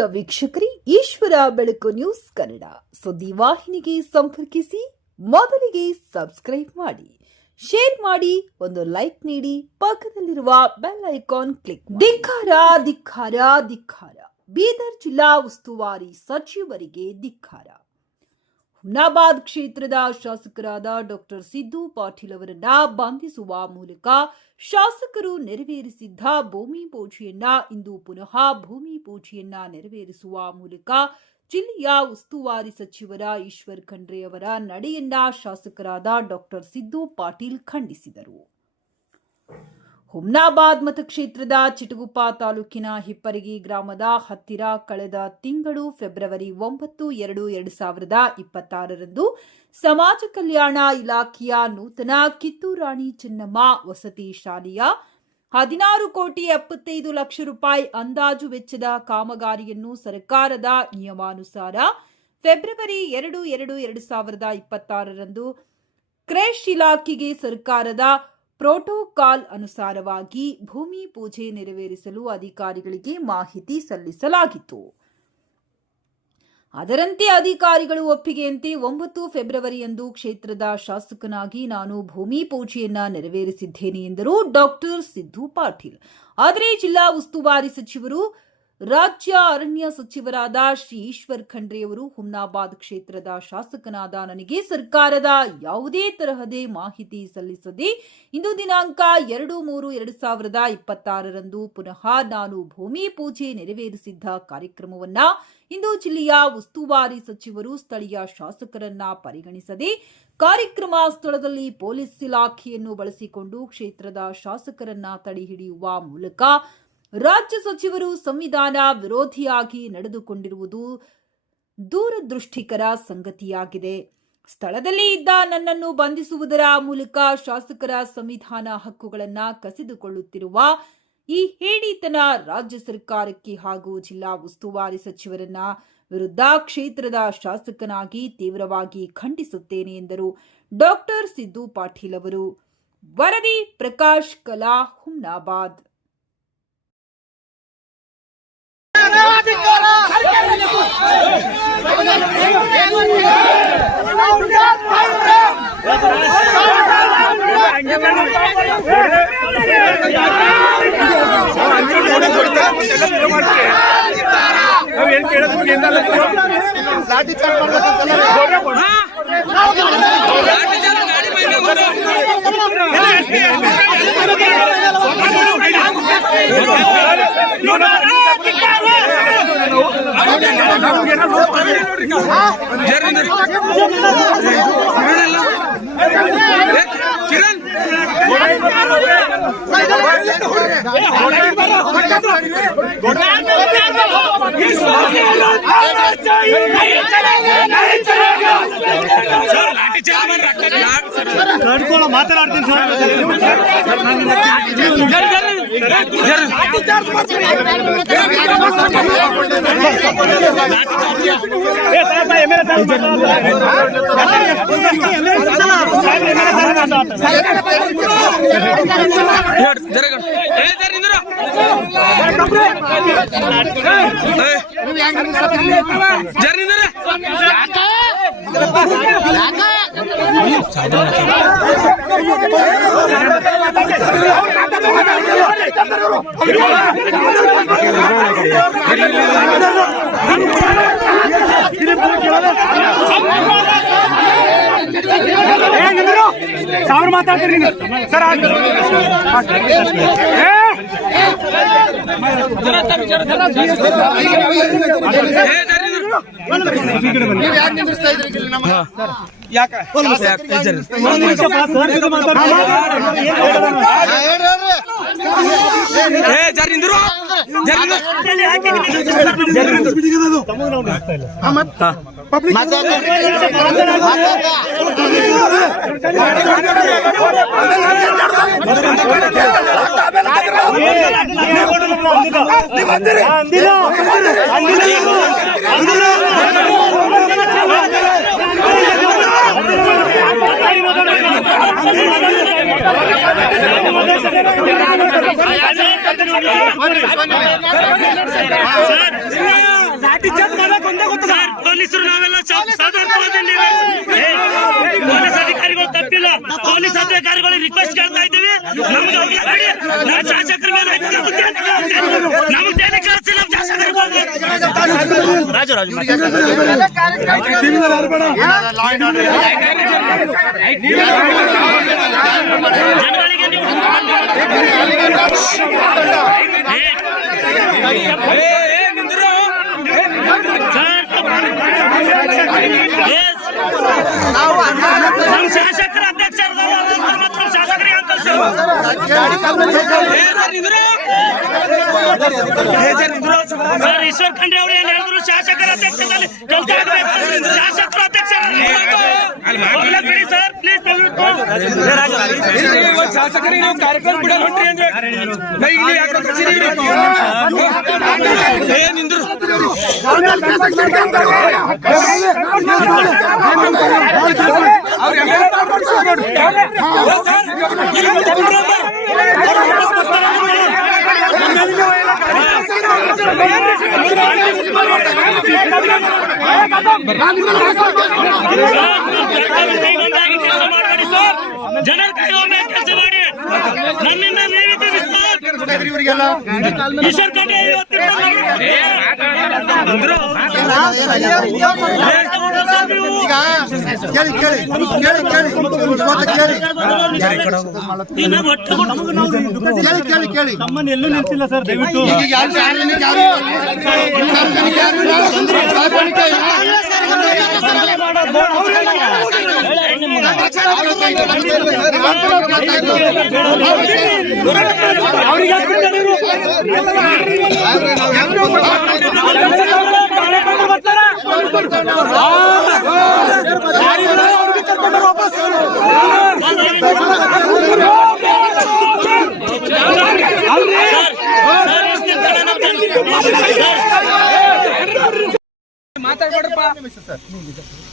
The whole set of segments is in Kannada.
ಪ್ರಿಯ ವೀಕ್ಷಕರೇ, ಈಶ್ವರ ಬೆಳಕು ನ್ಯೂಸ್ ಕನ್ನಡ ಸುದ್ದಿ ವಾಹಿನಿಗೆ ಸಂಪರ್ಕಿಸಿ. ಮೊದಲಿಗೆ ಸಬ್ಸ್ಕ್ರೈಬ್ ಮಾಡಿ, ಶೇರ್ ಮಾಡಿ, ಒಂದು ಲೈಕ್ ನೀಡಿ, ಪಕ್ಕದಲ್ಲಿರುವ ಬೆಲ್ ಐಕಾನ್ ಕ್ಲಿಕ್ ಮಾಡಿ. ಧಿಕ್ಕಾರ ಧಿಕ್ಕಾರ ಧಿಕ್ಕಾರ. ಬೀದರ್ ಜಿಲ್ಲಾ ಉಸ್ತುವಾರಿ ಸಚಿವರಿಗೆ ಧಿಕ್ಕಾರ. ಹುಮ್ನಾಬಾದ್ ಕ್ಷೇತ್ರದ ಶಾಸಕರಾದ ಡಾಕ್ಟರ್ ಸಿದ್ದು ಪಾಟೀಲ್ ಅವರನ್ನ ಬಂಧಿಸುವ ಮೂಲಕ ಶಾಸಕರು ನೆರವೇರಿಸಿದ್ದ ಭೂಮಿ ಪೂಜೆಯನ್ನ ಇಂದು ಪುನಃ ಭೂಮಿ ಪೂಜೆಯನ್ನ ನೆರವೇರಿಸುವ ಮೂಲಕ ಜಿಲ್ಲೆಯ ಉಸ್ತುವಾರಿ ಸಚಿವರ ಈಶ್ವರ್ ಖಂಡ್ರೆ ಅವರ ನಡೆಯನ್ನ ಶಾಸಕರಾದ ಡಾಕ್ಟರ್ ಸಿದ್ದು ಪಾಟೀಲ್ ಖಂಡಿಸಿದರು. ಹುಮ್ನಾಬಾದ್ ಮತಕ್ಷೇತ್ರದ ಚಿಟಗುಪ್ಪ ತಾಲೂಕಿನ ಹಿಪ್ಪರಗಿ ಗ್ರಾಮದ ಹತ್ತಿರ ಕಳೆದ ತಿಂಗಳು ಫೆಬ್ರವರಿ 9, 2026ರಂದು ಸಮಾಜ ಕಲ್ಯಾಣ ಇಲಾಖೆಯ ನೂತನ ಕಿತ್ತೂರಾಣಿ ಚೆನ್ನಮ್ಮ ವಸತಿ ಶಾಲೆಯ 16,75,00,000 ರೂಪಾಯಿ ಅಂದಾಜು ವೆಚ್ಚದ ಕಾಮಗಾರಿಯನ್ನು ಸರ್ಕಾರದ ನಿಯಮಾನುಸಾರ ಫೆಬ್ರವರಿ 2, 2026ರಂದು ಕ್ರೇಶ್ ಇಲಾಖೆಗೆ ಸರ್ಕಾರದ ಪ್ರೋಟೋಕಾಲ್ ಅನುಸಾರವಾಗಿ ಭೂಮಿ ಪೂಜೆ ನೆರವೇರಿಸಲು ಅಧಿಕಾರಿಗಳಿಗೆ ಮಾಹಿತಿ ಸಲ್ಲಿಸಲಾಗಿತ್ತು. ಅದರಂತೆ ಅಧಿಕಾರಿಗಳು ಒಪ್ಪಿಗೆಯಂತೆ 9 ಫೆಬ್ರವರಿಯಂದು ಕ್ಷೇತ್ರದ ಶಾಸಕನಾಗಿ ನಾನು ಭೂಮಿ ಪೂಜೆಯನ್ನ ನೆರವೇರಿಸಿದ್ದೇನೆ ಎಂದರು ಡಾಕ್ಟರ್ ಸಿದ್ದು ಪಾಟೀಲ್. ಆದರೆ ಜಿಲ್ಲಾ ಉಸ್ತುವಾರಿ ಸಚಿವರು ರಾಜ್ಯ ಅರಣ್ಯ ಸಚಿವರಾದ ಶ್ರೀ ಈಶ್ವರ್ ಖಂಡ್ರೆ ಅವರು ಹುಮ್ನಾಬಾದ್ ಕ್ಷೇತ್ರದ ಶಾಸಕನಾದ ನನಗೆ ಸರ್ಕಾರದ ಯಾವುದೇ ತರಹದ ಮಾಹಿತಿ ಸಲ್ಲಿಸದೆ ಇಂದು ದಿನಾಂಕ 2/3/2026ರಂದು ಪುನಃ ನಾನು ಭೂಮಿ ಪೂಜೆ ನೆರವೇರಿಸಿದ್ದ ಕಾರ್ಯಕ್ರಮವನ್ನ ಇಂದು ಜಿಲ್ಲೆಯ ಉಸ್ತುವಾರಿ ಸಚಿವರು ಸ್ಥಳೀಯ ಶಾಸಕರನ್ನ ಪರಿಗಣಿಸದೆ ಕಾರ್ಯಕ್ರಮ ಸ್ಥಳದಲ್ಲಿ ಪೊಲೀಸ್ ಇಲಾಖೆಯನ್ನು ಬಳಸಿಕೊಂಡು ಕ್ಷೇತ್ರದ ಶಾಸಕರನ್ನ ತಡೆಹಿಡಿಯುವ ಮೂಲಕ ರಾಜ್ಯ ಸಚಿವರು ಸಂವಿಧಾನ ವಿರೋಧಿಯಾಗಿ ನಡೆದುಕೊಂಡಿರುವುದು ದೂರದೃಷ್ಟಿಕರ ಸಂಗತಿಯಾಗಿದೆ. ಸ್ಥಳದಲ್ಲಿ ಇದ್ದ ನನ್ನನ್ನು ಬಂಧಿಸುವುದರ ಮೂಲಕ ಶಾಸಕರ ಸಂವಿಧಾನ ಹಕ್ಕುಗಳನ್ನು ಕಸಿದುಕೊಳ್ಳುತ್ತಿರುವ ಈ ಹೇಡಿತನ ರಾಜ್ಯ ಸರ್ಕಾರಕ್ಕೆ ಹಾಗೂ ಜಿಲ್ಲಾ ಉಸ್ತುವಾರಿ ಸಚಿವರನ್ನ ವಿರುದ್ಧ ಕ್ಷೇತ್ರದ ಶಾಸಕನಾಗಿ ತೀವ್ರವಾಗಿ ಖಂಡಿಸುತ್ತೇನೆ ಎಂದರು ಡಾಕ್ಟರ್ ಸಿದ್ದು ಪಾಟೀಲ್ ಅವರು. ವರದಿ ಪ್ರಕಾಶ್ ಕಲಾ, ಹುಮ್ನಾಬಾದ್. ಮಾತಾಡ್ತೀನಿ ಸಾವಿರ ಮಾತಾಡ್ತೀರಿ ಸರ್. ಡಿಸ್ಚಾರ್ಜ್ ಮಾಡಕ್ ಒಂದೇ ಗೊತ್ತಿಲ್ಲ. ಪೊಲೀಸರು ನಾವೆಲ್ಲ ಸದರ್ಭದಲ್ಲಿ ಪೊಲೀಸ್ ಅಧಿಕಾರಿಗಳು ತಪ್ಪಿಲ್ಲ. ಪೊಲೀಸ್ ಅಧಿಕಾರಿಗಳಿಗೆ ರಿಕ್ವೆಸ್ಟ್ ಕೇಳ್ತಾ ಇದ್ದೀವಿ. ನಮ್ಗೆ ಶಾಸಕರ ಮೇಲೆ ನಮ್ಗೆ ದೇನೆ ಕಳಿಸಿಲ್ಲ. ಶಾಸಕರ ಅಧ್ಯಕ್ಷರು ಶಾಸಕರಿಗೆ ಸರ್ ಈಶ್ವರ್ ಖಂಡ್ರೆ ಅವರು ಏನ್ ಹೇಳಿದ್ರು, ಶಾಸಕರ ಅಧ್ಯಕ್ಷರಲ್ಲಿ ಕೆಲಸ ಆಗಬೇಕು. ಶಾಸಕರ ಅಧ್ಯಕ್ಷ ಸರ್ ಪ್ಲೀಸ್ ಶಾಸಕರಿಗೆ ನಾವು ಕಾರ್ಯಕ್ರಮ ಬಿಡಲು ಹೊಂಟ್ರಿ ಅಂದ್ರೆ ಜನರ ಕೈಗೊಂಡ ಕೆಲಸ ಮಾಡಿ. ನನ್ನಿಂದ ಈಶ್ವರ್ ಖಂಡ್ರೆ ಎಲ್ಲೂ ನಿಲ್ಸಿಲ್ಲ ಸರ್. ದಯವಿಟ್ಟು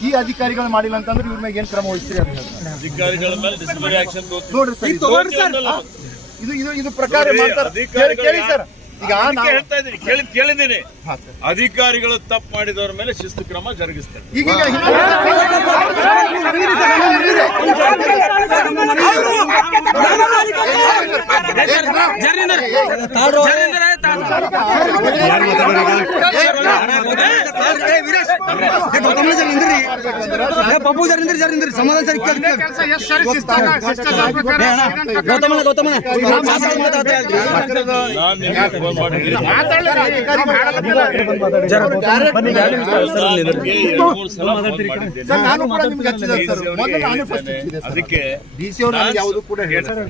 ಈ ಅಧಿಕಾರಿಗಳು ಮಾಡಿಲ್ಲ ಅಂತಂದ್ರೆ ಇವ್ರ ಮೇಲೆ ಏನ್ ಕ್ರಮ ವಹಿಸ್ತೀರಿ ಅಂತ ಹೇಳ್ತಾರೆ. ಅಧಿಕಾರಿಗಳ ಮೇಲೆ ಡಿಸಿಪ್ಲಿನರಿ ಆಕ್ಷನ್ ನೋಡ್ರಿ ಸರ್, ಇದು ಪ್ರಕಾರ ಮಾಡ್ತಾರೆ. ಕೇಳಿ ಸರ್, ಈಗ ನಾವು ಹೇಳ್ತಾ ಇದ್ದೀನಿ, ಕೇಳಿದ್ದೀನಿ. ಅಧಿಕಾರಿಗಳು ತಪ್ಪು ಮಾಡಿದವರ ಮೇಲೆ ಶಿಸ್ತು ಕ್ರಮ ಜರುಗಿಸ್ತಾರೆ. ಈಗ ಅದಕ್ಕೆ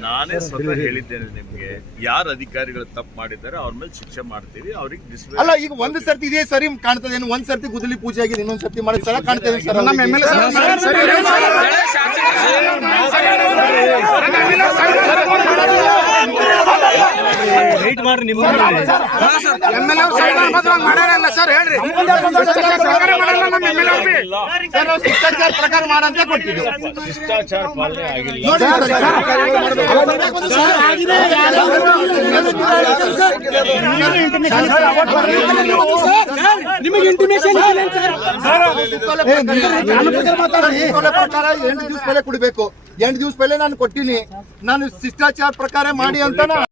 ನಾನೇ ಸ್ವತಃ ಹೇಳಿದ್ದೇನೆ ನಿಮ್ಗೆ, ಯಾರು ಅಧಿಕಾರಿಗಳು ತಪ್ಪು ಮಾಡಿದ್ದಾರೆ ಅವ್ರ ಮೇಲೆ ಶಿಕ್ಷೆ ಮಾಡ್ತೀವಿ. ಅವ್ರಿಗೆ ಅಲ್ಲ, ಈಗ ಒಂದ್ ಸರ್ತಿ ಇದೇ ಸರಿ ಕಾಣ್ತದೆ, ಒಂದ್ ಸರ್ತಿ ಗುದ್ದಲಿ ಪೂಜೆ ಆಗಿದೆ, ಇನ್ನೊಂದ್ ಸರ್ತಿ ಮಾಡಿದ ಸಲ ಕಾಣ್ತದೆ ಸರ್. ನಮ್ಮ ವೇಟ್ ಮಾಡ್ರಿ. ನಿಮ್ಮ ಶಿಷ್ಟಾಚಾರ ಪ್ರಕಾರ ಮಾಡಂತ ಕೊಟ್ಟಿದ್ದು. ಶಿಷ್ಟಾಚಾರ ಪಾಲನೆ ಆಗಿಲ್ಲ. ನಿಮಗೆ ಇಂಟಿಮೇಷನ್ ಪ್ರಕಾರ 8 ದಿವಸ ಪೆಲೆ ಕೊಡ್ಬೇಕು. 8 ದಿವಸ ಪೆಲೆ ನಾನು ಕೊಟ್ಟಿನಿ. ನಾನು ಶಿಷ್ಟಾಚಾರ ಪ್ರಕಾರ ಮಾಡಿ ಅಂತ